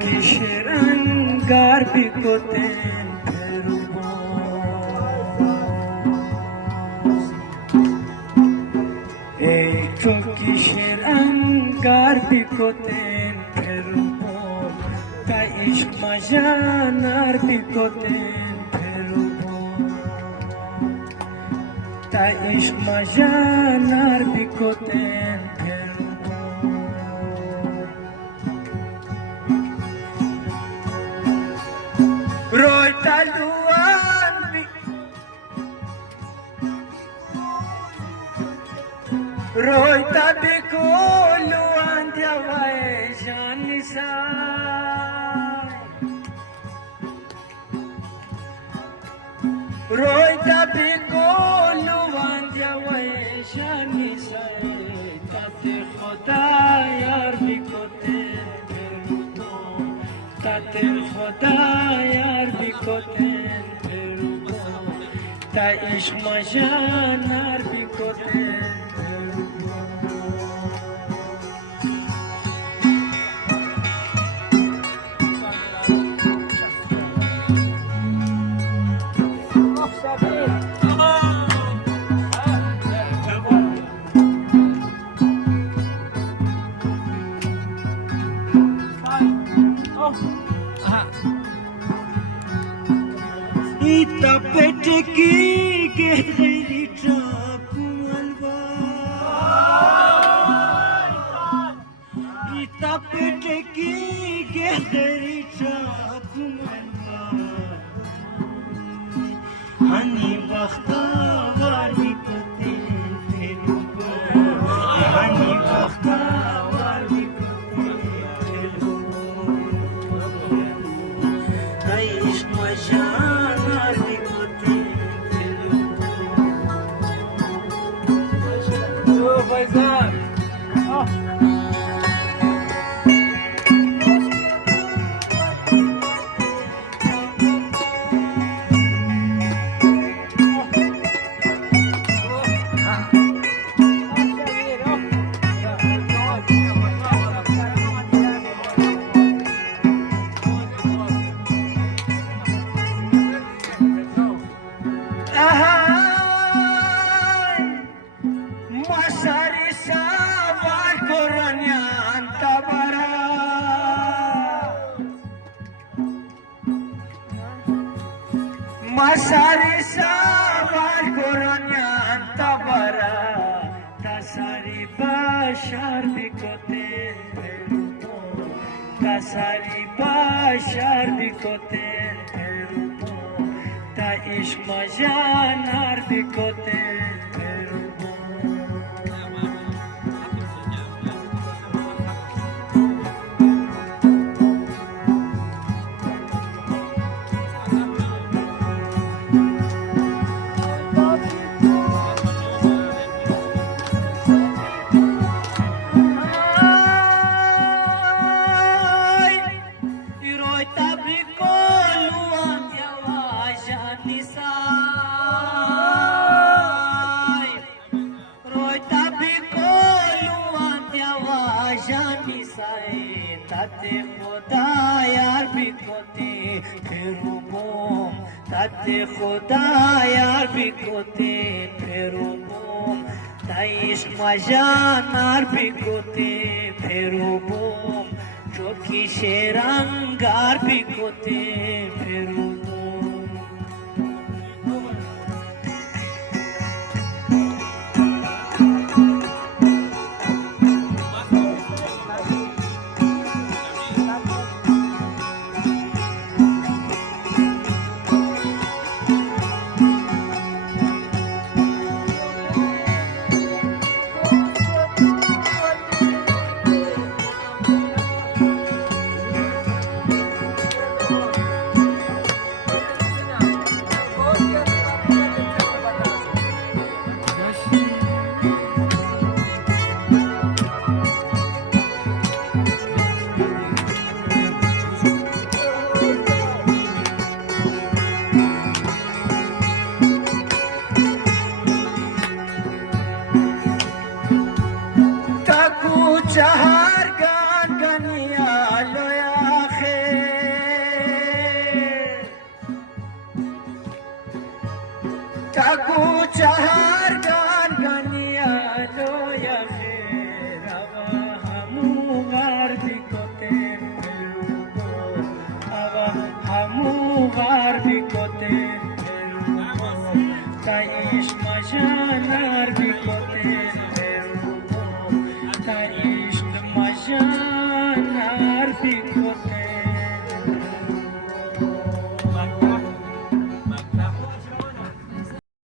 Kiszer angar bikoten perubo kiszer angar bikoten perubo ta ish majanar bikoten perubo ta ish majanar bikoten Roy taluan Roy tabikuluan diawai janisai Roy tabikuluan diawai janisai Tate khoda yar bikote Tate khoda yar bikoten perubo ta ish majanar bikoten Ita peteki gehri chakualva Ita peteki gehri chakualva Hani vaxta var bikoten perubo Hani vaxta var bikoten perubo Ay ish majan Faizan. Masari sabar koranyan tabara Masari sabar koranyan tabara Tasari bashar bikoten perubo Tasari bashar bikoten perubo Ta ish majanar bikoten perubo Tate khoda yar bikote perubom Tate khoda yar bikote perubom Taish majanar bikote perubom Choki sherangar bikote perubom टाकू चार गान गानियालो या फेरावा हमुगार बिकोते फेरुबो आवा हमुगार बिकोते फेरुबो ताइश मजानार बिकोते फेरुबो ताइश मजानार बिकोते